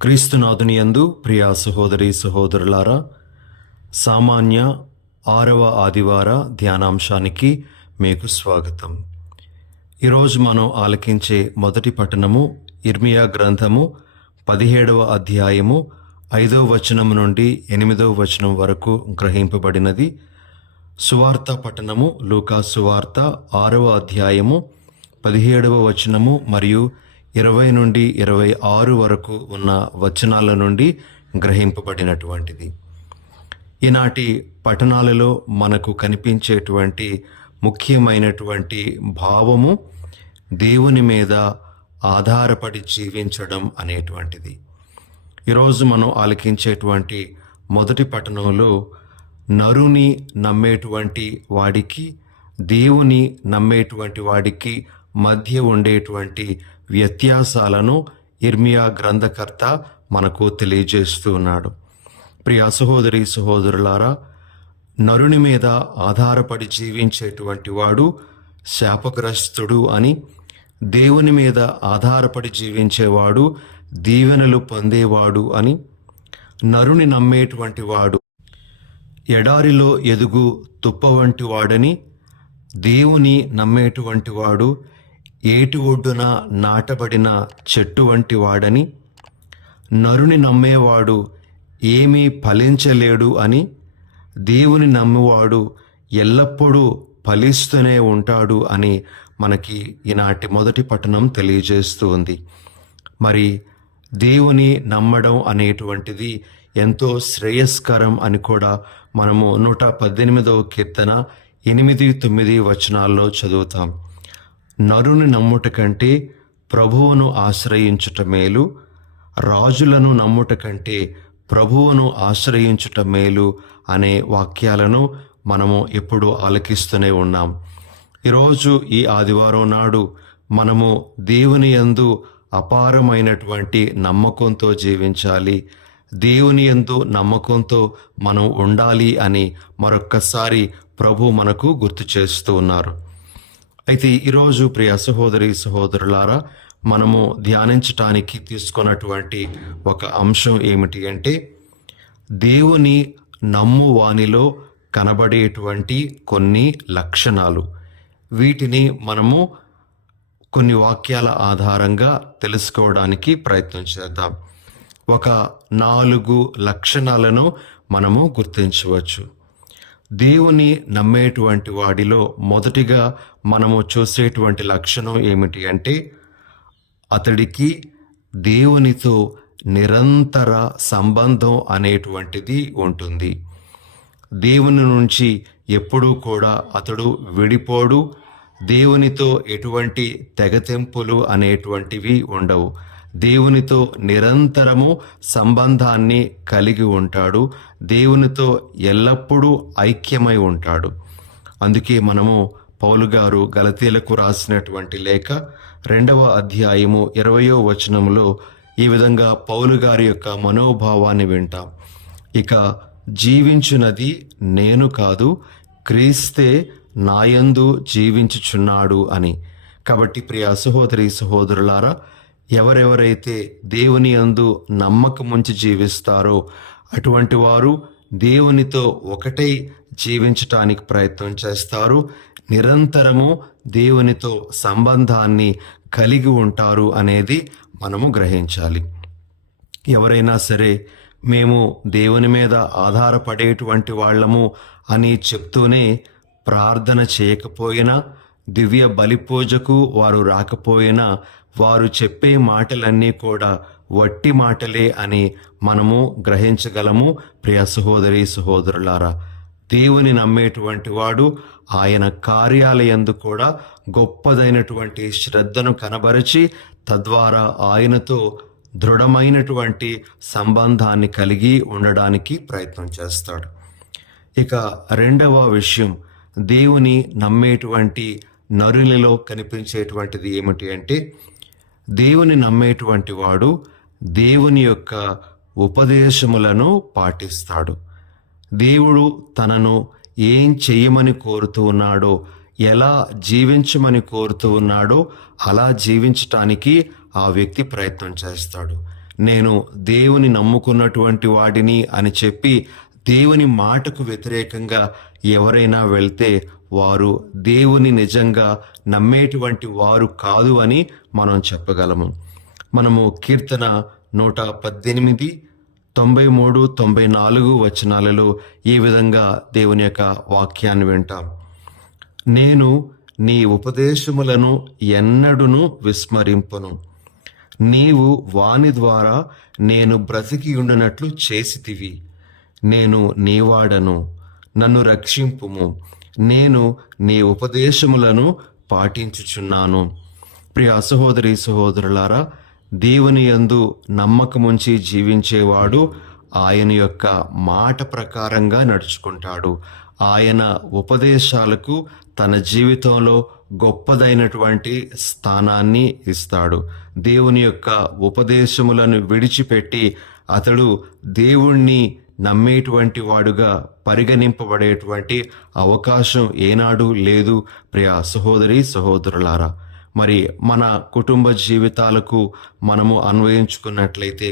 క్రీస్తునాథుని యందు ప్రియ సహోదరి సహోదరులారా, సామాన్య 6వ ఆదివార ధ్యానాంశానికి మీకు స్వాగతం. ఈరోజు మనం ఆలకించే మొదటి పట్టణము ఇర్మియా గ్రంథము 17వ అధ్యాయము 5వ వచనం నుండి 8వ వచనం వరకు గ్రహింపబడినది. సువార్త పట్టణము లూకా సువార్త 6వ అధ్యాయము 17వ వచనము మరియు 20 నుండి 26 వరకు ఉన్న వచనాల నుండి గ్రహింపబడినటువంటిది. ఈనాటి పట్టణాలలో మనకు కనిపించేటువంటి ముఖ్యమైనటువంటి భావము దేవుని మీద ఆధారపడి జీవించడం అనేటువంటిది. ఈరోజు మనం ఆలకించేటువంటి మొదటి పట్టణంలో నరుని నమ్మేటువంటి వాడికి, దేవుని నమ్మేటువంటి వాడికి మధ్య ఉండేటువంటి వ్యత్యాసాలను ఇర్మియా గ్రంథకర్త మనకు తెలియజేస్తూ ఉన్నాడు. ప్రియ సహోదరి సహోదరులారా, నరుని మీద ఆధారపడి జీవించేటువంటి వాడు శాపగ్రస్తుడు అని, దేవుని మీద ఆధారపడి జీవించేవాడు దీవెనలు పొందేవాడు అని, నరుని నమ్మేటువంటి వాడు ఎడారిలో ఎదుగు తుప్ప వంటి వాడని, దేవుని నమ్మేటువంటి వాడు ఏటి ఒడ్డున నాటబడిన చెట్టు వంటి వాడని, నరుని నమ్మేవాడు ఏమీ ఫలించలేడు అని, దేవుని నమ్మేవాడు ఎల్లప్పుడూ ఫలిస్తూనే ఉంటాడు అని మనకి ఈనాటి మొదటి పట్టణం తెలియజేస్తూ ఉంది. మరి దేవుని నమ్మడం అనేటువంటిది ఎంతో శ్రేయస్కరం అని కూడా మనము 118వ కీర్తన 8-9 వచనాల్లో చదువుతాం. నరుని నమ్ముట కంటే ప్రభువును ఆశ్రయించుట మేలు, రాజులను నమ్ముట కంటే ప్రభువును ఆశ్రయించుట మేలు అనే వాక్యాలను మనము ఎప్పుడూ ఆలకిస్తూనే ఉన్నాం. ఈరోజు ఈ ఆదివారం నాడు మనము దేవుని యందు అపారమైనటువంటి నమ్మకంతో జీవించాలి, దేవుని యందు నమ్మకంతో మనం ఉండాలి అని మరొక్కసారి ప్రభు మనకు గుర్తు చేస్తూ ఉన్నారు. అయితే ఈరోజు ప్రియ సహోదరి సహోదరులారా, మనము ధ్యానించటానికి తీసుకున్నటువంటి ఒక అంశం ఏమిటి అంటే, దేవుని నమ్ము వానిలో కనబడేటువంటి కొన్ని లక్షణాలు. వీటిని మనము కొన్ని వాక్యాల ఆధారంగా తెలుసుకోవడానికి ప్రయత్నం చేద్దాం. ఒక 4 లక్షణాలను మనము గుర్తించవచ్చు. దేవుని నమ్మేటువంటి వాడిలో మొదటిగా మనము చూసేటువంటి లక్షణం ఏమిటి అంటే, అతడికి దేవునితో నిరంతర సంబంధం అనేటువంటిది ఉంటుంది. దేవుని నుంచి ఎప్పుడూ కూడా అతడు విడిపోడు. దేవునితో ఎటువంటి తెగతెంపులు అనేటువంటివి ఉండవు. దేవునితో నిరంతరము సంబంధాన్ని కలిగి ఉంటాడు. దేవునితో ఎల్లప్పుడూ ఐక్యమై ఉంటాడు. అందుకే మనము పౌలు గారు గలతీలకు రాసినటువంటి లేఖ 2వ అధ్యాయము 20వ వచనంలో ఈ విధంగా పౌలు గారి యొక్క మనోభావాన్ని వింటాం. ఇక జీవించున్నది నేను కాదు, క్రీస్తే నాయందు జీవించుచున్నాడు అని. కాబట్టి ప్రియ సహోదరి సహోదరులారా, ఎవరెవరైతే దేవుని యందు నమ్మకముంచి జీవిస్తారో అటువంటి వారు దేవునితో ఒకటై జీవించటానికి ప్రయత్నం చేస్తారు. నిరంతరము దేవునితో సంబంధాన్ని కలిగి ఉంటారు అనేది మనము గ్రహించాలి. ఎవరైనా సరే మేము దేవుని మీద ఆధారపడేటువంటి వాళ్ళము అని చెప్తూనే ప్రార్థన చేయకపోయినా, దివ్య బలిపూజకు వారు రాకపోయినా, వారు చెప్పే మాటలన్నీ కూడా వట్టి మాటలే అని మనము గ్రహించగలము. ప్రియ సహోదరి సహోదరులారా, దేవుని నమ్మేటువంటి వాడు ఆయన కార్యాలయందు కూడా గొప్పదైనటువంటి శ్రద్ధను కనబరిచి తద్వారా ఆయనతో దృఢమైనటువంటి సంబంధాన్ని కలిగి ఉండడానికి ప్రయత్నం చేస్తాడు. ఇక రెండవ విషయం, దేవుని నమ్మేటువంటి నరులలో కనిపించేటువంటిది ఏమిటి అంటే, దేవుని నమ్మేటువంటి వాడు దేవుని యొక్క ఉపదేశములను పాటిస్తాడు. దేవుడు తనను ఏం చెయ్యమని కోరుతూ ఉన్నాడో, ఎలా జీవించమని కోరుతూ ఉన్నాడో అలా జీవించటానికి ఆ వ్యక్తి ప్రయత్నం చేస్తాడు. నేను దేవుని నమ్ముకున్నటువంటి వాడిని అని చెప్పి దేవుని మాటకు వ్యతిరేకంగా ఎవరైనా వెళ్తే వారు దేవుని నిజంగా నమ్మేటువంటి వారు కాదు అని మనం చెప్పగలము. మనము కీర్తన 118, 93, 94 వచనాలలో ఈ విధంగా దేవుని యొక్క వాక్యాన్ని వింటాం. నేను నీ ఉపదేశములను ఎన్నడును విస్మరింపను. నీవు వాని ద్వారా నేను బ్రతికి ఉండునట్లు చేసితివి. నేను నీవాడను, నన్ను రక్షింపుము. నేను నీ ఉపదేశములను పాటించుచున్నాను. ప్రియ సహోదరి సహోదరులారా, దేవుని యందు నమ్మకముంచి జీవించేవాడు ఆయన యొక్క మాట ప్రకారంగా నడుచుకుంటాడు. ఆయన ఉపదేశాలకు తన జీవితంలో గొప్పదైనటువంటి స్థానాన్ని ఇస్తాడు. దేవుని యొక్క ఉపదేశములను విడిచిపెట్టి అతడు దేవుణ్ణి నమ్మేటువంటి వాడుగా పరిగణింపబడేటువంటి అవకాశం ఏనాడు లేదు. ప్రియ సహోదరి సహోదరులారా, మరి మన కుటుంబ జీవితాలకు మనము అన్వయించుకున్నట్లయితే,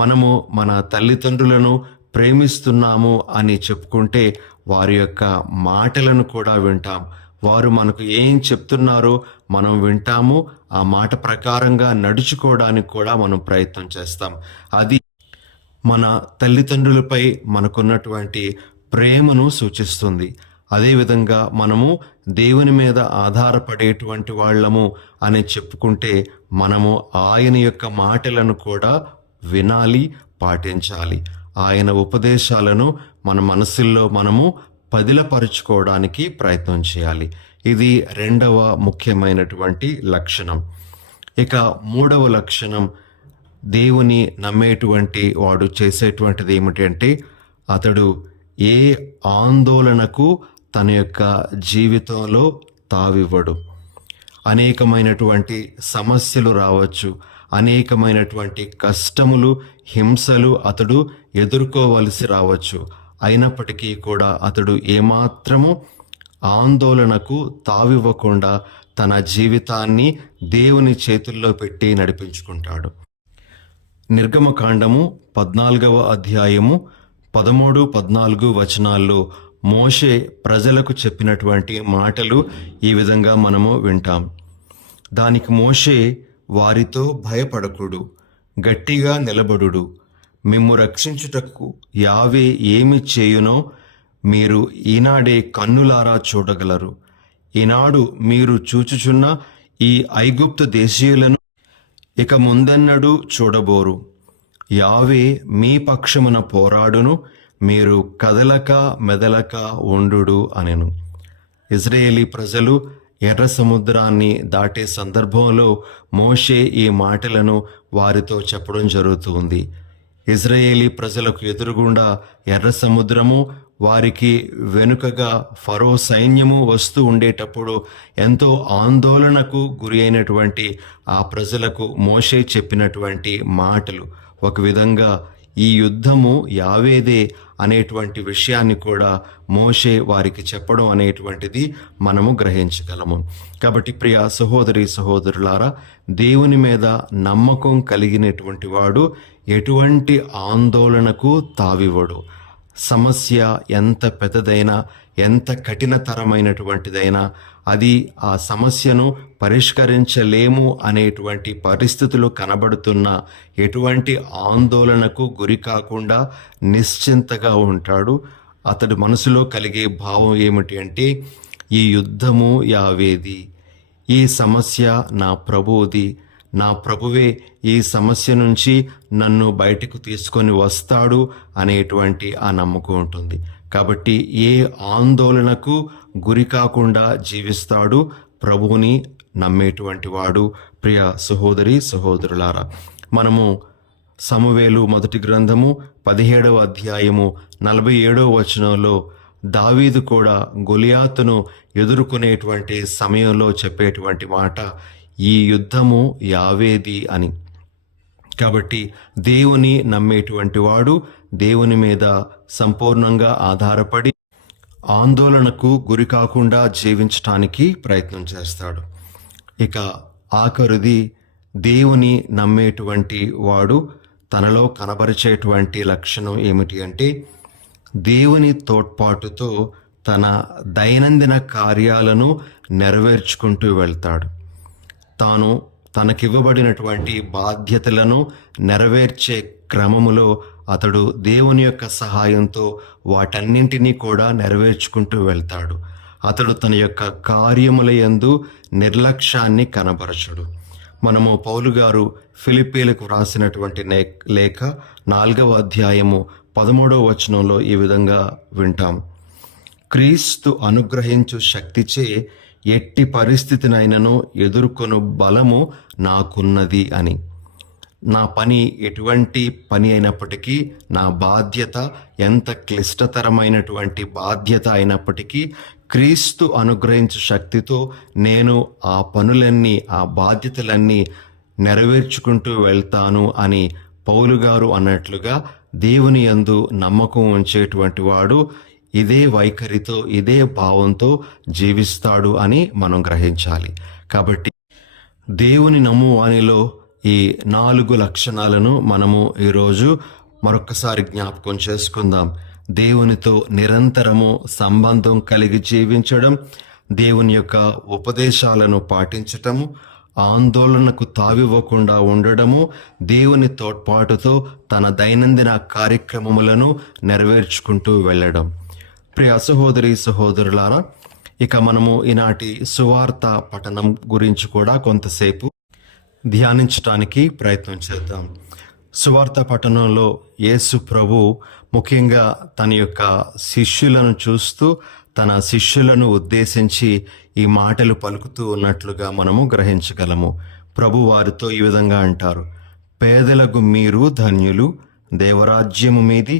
మనము మన తల్లిదండ్రులను ప్రేమిస్తున్నాము అని చెప్పుకుంటే వారి యొక్క మాటలను కూడా వింటాం. వారు మనకు ఏం చెప్తున్నారో మనం వింటాము. ఆ మాట ప్రకారంగా నడుచుకోవడానికి కూడా మనం ప్రయత్నం చేస్తాం. అది మన తల్లిదండ్రులపై మనకున్నటువంటి ప్రేమను సూచిస్తుంది. అదేవిధంగా మనము దేవుని మీద ఆధారపడేటువంటి వాళ్ళము అని చెప్పుకుంటే మనము ఆయన యొక్క మాటలను కూడా వినాలి, పాటించాలి. ఆయన ఉపదేశాలను మన మనసుల్లో మనము పదిలపరుచుకోవడానికి ప్రయత్నం చేయాలి. ఇది రెండవ ముఖ్యమైనటువంటి లక్షణం. ఇక మూడవ లక్షణం, దేవుని నమ్మేటువంటి వాడు చేసేటువంటిది ఏమిటంటే, అతడు ఏ ఆందోళనకు తన యొక్క జీవితంలో తావివ్వడు. అనేకమైనటువంటి సమస్యలు రావచ్చు, అనేకమైనటువంటి కష్టములు, హింసలు అతడు ఎదుర్కోవలసి రావచ్చు. అయినప్పటికీ కూడా అతడు ఏమాత్రము ఆందోళనకు తావివ్వకుండా తన జీవితాన్ని దేవుని చేతుల్లో పెట్టి నడిపించుకుంటాడు. నిర్గమకాండము 14వ అధ్యాయము 13, 14 వచనాల్లో మోషే ప్రజలకు చెప్పినటువంటి మాటలు ఈ విధంగా మనము వింటాం. దానికి మోషే వారితో భయపడకుడు, గట్టిగా నిలబడుడు. మిమ్ము రక్షించుటకు యావే ఏమి చేయునో మీరు ఈనాడే కన్నులారా చూడగలరు. ఈనాడు మీరు చూచుచున్న ఈ ఐగుప్తు దేశీయులను ఇక ముందెన్నడూ చూడబోరు. యావే మీ పక్షమున పోరాడును, మీరు కదలక మెదలక ఉండుడు అనెను. ఇజ్రాయేలీ ప్రజలు ఎర్ర సముద్రాన్ని దాటే సందర్భంలో మోషే ఈ మాటలను వారితో చెప్పడం జరుగుతుంది. ఇజ్రాయేలీ ప్రజలకు ఎదురుగుండా ఎర్ర సముద్రము, వారికి వెనుకగా ఫరో సైన్యము వస్తూ ఉండేటప్పుడు ఎంతో ఆందోళనకు గురి అయినటువంటి ఆ ప్రజలకు మోషే చెప్పినటువంటి మాటలు, ఒక విధంగా ఈ యుద్ధము యావేదే అనేటువంటి విషయాన్ని కూడా మోషే వారికి చెప్పడం అనేటువంటిది మనము గ్రహించగలము. కాబట్టి ప్రియ సహోదరి సహోదరులారా, దేవుని మీద నమ్మకం కలిగినటువంటి వాడు ఎటువంటి ఆందోళనకు తావివ్వడు. సమస్య ఎంత పెద్దదైనా, ఎంత కఠినతరమైనటువంటిదైనా, అది ఆ సమస్యను పరిష్కరించలేము అనేటువంటి పరిస్థితులు కనబడుతున్న ఎటువంటి ఆందోళనకు గురి కాకుండా నిశ్చింతగా ఉంటాడు. అతడి మనసులో కలిగే భావం ఏమిటి అంటే, ఈ యుద్ధము యావేది, ఈ సమస్య నా ప్రభువుది, నా ప్రభువే ఈ సమస్య నుంచి నన్ను బయటకు తీసుకొని వస్తాడు అనేటువంటి ఆ నమ్మకం ఉంటుంది. కాబట్టి ఏ ఆందోళనకు గురి కాకుండా జీవిస్తాడు ప్రభువుని నమ్మేటువంటి వాడు. ప్రియ సహోదరి సహోదరులారా, మనము సమూయేలు మొదటి గ్రంథము 17వ అధ్యాయము 47వ వచనంలో దావీదు కూడా గొలియాతును ఎదుర్కొనేటువంటి సమయంలో చెప్పేటువంటి మాట, ఈ యుద్ధము యావేది అని. కాబట్టి దేవుని నమ్మేటువంటి వాడు దేవుని మీద సంపూర్ణంగా ఆధారపడి ఆందోళనకు గురి కాకుండా జీవించటానికి ప్రయత్నం చేస్తాడు. ఇక ఆఖరిది, దేవుని నమ్మేటువంటి వాడు తనలో కనబరిచేటువంటి లక్షణం ఏమిటి అంటే, దేవుని తోడ్పాటుతో తన దైనందిన కార్యాలను నెరవేర్చుకుంటూ వెళ్తాడు. తాను తనకివ్వబడినటువంటి బాధ్యతలను నెరవేర్చే క్రమములో అతడు దేవుని యొక్క సహాయంతో వాటన్నింటినీ కూడా నెరవేర్చుకుంటూ వెళ్తాడు. అతడు తన యొక్క కార్యముల యందు నిర్లక్ష్యాన్ని కనబరచడు. మనము పౌలు గారు ఫిలిప్పీలకు వ్రాసినటువంటి లేఖ 4వ అధ్యాయము 13వ వచనంలో ఈ విధంగా వింటాం. క్రీస్తు అనుగ్రహించు శక్తిచే ఎట్టి పరిస్థితినైనను ఎదుర్కొను బలము నాకున్నది అని. నా పని ఎటువంటి పని అయినప్పటికీ, నా బాధ్యత ఎంత క్లిష్టతరమైనటువంటి బాధ్యత అయినప్పటికీ, క్రీస్తు అనుగ్రహించు శక్తితో నేను ఆ పనులన్నీ, ఆ బాధ్యతలన్నీ నెరవేర్చుకుంటూ వెళ్తాను అని పౌలు గారు అన్నట్లుగా దేవుని యందు నమ్మకం ఉంచేటువంటి వాడు ఇదే వైఖరితో, ఇదే భావంతో జీవిస్తాడు అని మనం గ్రహించాలి. కాబట్టి దేవుని నమ్మువానిలో ఈ 4 లక్షణాలను మనము ఈరోజు మరొకసారి జ్ఞాపకం చేసుకుందాం. దేవునితో నిరంతరము సంబంధం కలిగి జీవించడం, దేవుని యొక్క ఉపదేశాలను పాటించటము, ఆందోళనకు తావివ్వకుండా ఉండడము, దేవుని తోడ్పాటుతో తన దైనందిన కార్యక్రమములను నెరవేర్చుకుంటూ వెళ్ళడం. ప్రియ సహోదరి సహోదరులారా, ఇక మనము ఈనాటి సువార్త పఠనం గురించి కూడా కొంతసేపు ధ్యానించటానికి ప్రయత్నం చేద్దాం. సువార్త పఠనంలో యేసు ప్రభు ముఖ్యంగా తన యొక్క శిష్యులను చూస్తూ, తన శిష్యులను ఉద్దేశించి ఈ మాటలు పలుకుతూ ఉన్నట్లుగా మనము గ్రహించగలము. ప్రభు వారితో ఈ విధంగా అంటారు: పేదలకు మీరు ధన్యులు, దేవరాజ్యము మీది.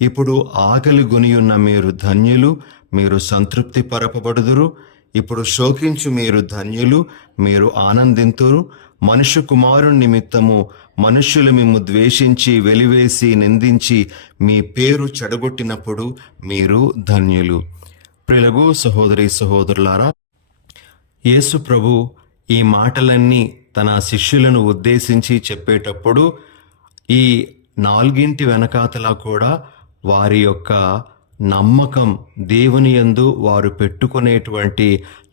ఇప్పుడు ఆకలి గొనియున్న మీరు ధన్యులు, మీరు సంతృప్తి పరపబడుదురు. ఇప్పుడు శోకించు మీరు ధన్యులు, మీరు ఆనందింతురు. మనుష్య కుమారుని నిమిత్తము మనుష్యులు మిమ్ము ద్వేషించి, వెలివేసి, నిందించి మీ పేరు చెడగొట్టినప్పుడు మీరు ధన్యులు. ప్రియులకు సహోదరి సహోదరులారా, యేసు ప్రభు ఈ మాటలన్నీ తన శిష్యులను ఉద్దేశించి చెప్పేటప్పుడు ఈ 4 వెనకాతలా కూడా వారి యొక్క నమ్మకం, దేవుని యందు వారు పెట్టుకునేటువంటి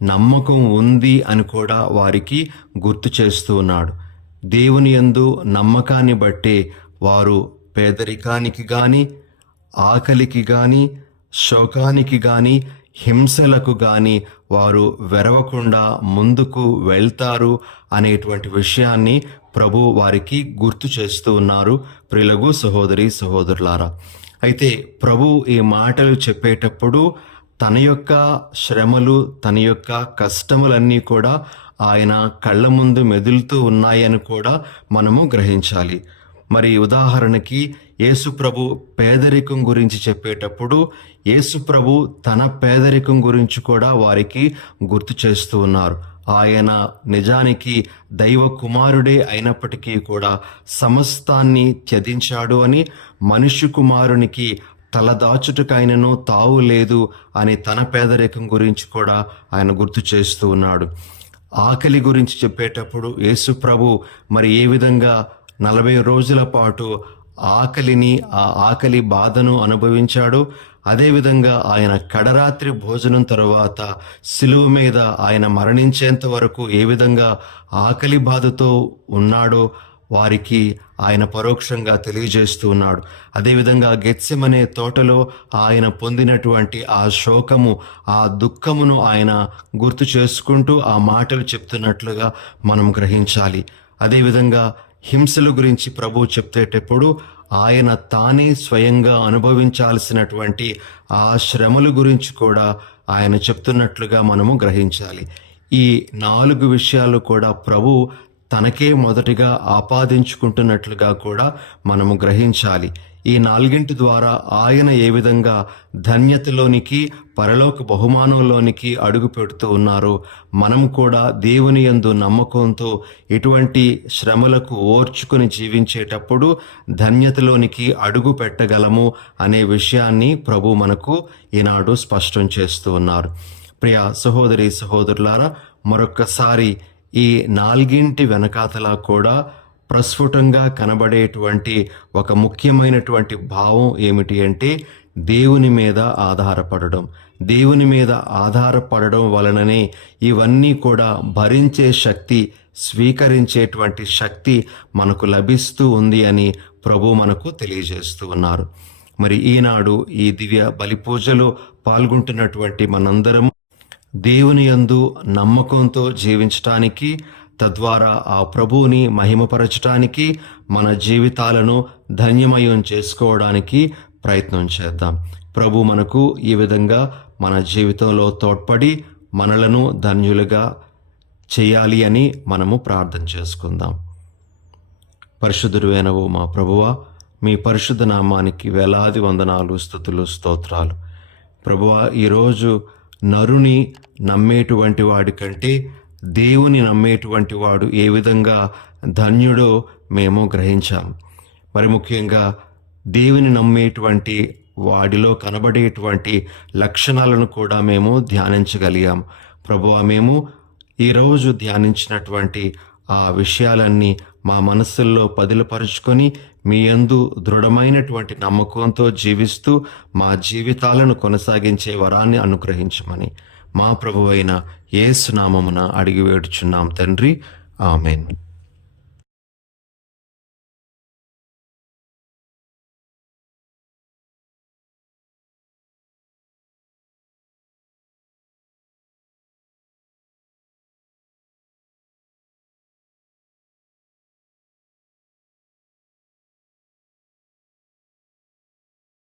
నమ్మకం ఉంది అని కూడా వారికి గుర్తు చేస్తూ ఉన్నాడు. దేవుని యందు నమ్మకాన్ని బట్టే వారు పేదరికానికి కానీ, ఆకలికి కానీ, శోకానికి కానీ, హింసలకు కానీ వారు వెరవకుండా ముందుకు వెళ్తారు అనేటువంటి విషయాన్ని ప్రభు వారికి గుర్తు చేస్తూ ఉన్నారు. ప్రియులకు సహోదరి సహోదరులారా, అయితే ప్రభు ఈ మాటలు చెప్పేటప్పుడు తన యొక్క శ్రమలు, తన యొక్క కష్టములన్నీ కూడా ఆయన కళ్ళ ముందు మెదులుతూ ఉన్నాయని కూడా మనము గ్రహించాలి. మరి ఉదాహరణకి యేసు ప్రభు పేదరికం గురించి చెప్పేటప్పుడు యేసు ప్రభు తన పేదరికం గురించి కూడా వారికి గుర్తు చేస్తూ ఉన్నారు. ఆయన నిజానికి దైవ కుమారుడే అయినప్పటికీ కూడా సమస్తాన్ని త్యజించాడు అని, మనుష్య కుమారునికి తలదాచుటకైనను తావు లేదు అని తన పేదరికం గురించి కూడా ఆయన గుర్తు చేస్తూ ఉన్నాడు. ఆకలి గురించి చెప్పేటప్పుడు యేసు ప్రభు మరి ఏ విధంగా 40 రోజుల పాటు ఆకలిని, ఆ ఆకలి బాధను అనుభవించాడు, అదేవిధంగా ఆయన కడరాత్రి భోజనం తరువాత సిలువ మీద ఆయన మరణించేంత వరకు ఏ విధంగా ఆకలి బాధతో ఉన్నాడో వారికి ఆయన పరోక్షంగా తెలియజేస్తూ ఉన్నాడు. అదేవిధంగా గెత్సెమనే తోటలో ఆయన పొందినటువంటి ఆ శోకము, ఆ దుఃఖమును ఆయన గుర్తు చేసుకుంటూ ఆ మాటలు చెప్తున్నట్లుగా మనం గ్రహించాలి. అదేవిధంగా హింసల గురించి ప్రభు చెప్తేటప్పుడు ఆయన తానే స్వయంగా అనుభవించాల్సినటువంటి ఆ శ్రమల గురించి కూడా ఆయన చెప్తున్నట్లుగా మనము గ్రహించాలి. ఈ 4 విషయాలు కూడా ప్రభు తనకే మొదటిగా ఆపాదించుకుంటున్నట్లుగా కూడా మనము గ్రహించాలి. ఈ 4 ద్వారా ఆయన ఏ విధంగా ధన్యతలోనికి, పరలోక బహుమానంలోనికి అడుగు పెడుతూ ఉన్నారో మనం కూడా దేవుని యందు నమ్మకంతో ఎటువంటి శ్రమలకు ఓర్చుకుని జీవించేటప్పుడు ధన్యతలోనికి అడుగు పెట్టగలము అనే విషయాన్ని ప్రభు మనకు ఈనాడు స్పష్టం చేస్తూ ఉన్నారు. ప్రియ సహోదరి సహోదరులారా, మరొక్కసారి ఈ 4 వెనకాతలా కూడా ప్రస్ఫుటంగా కనబడేటువంటి ఒక ముఖ్యమైనటువంటి భావం ఏమిటి అంటే దేవుని మీద ఆధారపడడం. దేవుని మీద ఆధారపడడం వలననే ఇవన్నీ కూడా భరించే శక్తి, స్వీకరించేటువంటి శక్తి మనకు లభిస్తూ ఉంది అని ప్రభు మనకు తెలియజేస్తూ ఉన్నారు. మరి ఈనాడు ఈ దివ్య బలి పూజలో పాల్గొంటున్నటువంటి మనందరం దేవుని యందు నమ్మకంతో జీవించటానికి, తద్వారా ఆ ప్రభువుని మహిమపరచటానికి, మన జీవితాలను ధన్యమయం చేసుకోవడానికి ప్రయత్నం చేద్దాం. ప్రభు మనకు ఈ విధంగా మన జీవితంలో తోడ్పడి మనలను ధన్యులుగా చేయాలి అని మనము ప్రార్థన చేసుకుందాం. పరిశుద్ధుడైనవు మా ప్రభువా, మీ పరిశుద్ధ నామానికి వేలాది వందనాలు, స్తుతులు, స్తోత్రాలు. ప్రభువా, ఈరోజు నరుని నమ్మేటువంటి వాడి కంటే దేవుని నమ్మేటువంటి వాడు ఏ విధంగా ధన్యుడో మేము గ్రహించాం. మరి ముఖ్యంగా దేవుని నమ్మేటువంటి వాడిలో కనబడేటువంటి లక్షణాలను కూడా మేము ధ్యానించగలిగాం. ప్రభువా, మేము ఈరోజు ధ్యానించినటువంటి ఆ విషయాలన్నీ మా మనస్సుల్లో పదిలపరుచుకొని మీ యందు దృఢమైనటువంటి నమ్మకంతో జీవిస్తూ మా జీవితాలను కొనసాగించే వరాన్ని అనుగ్రహించమని మా ప్రభువైన యేసు నామమున అడిగి వేడుచున్నాం తండ్రి. ఆమేన్.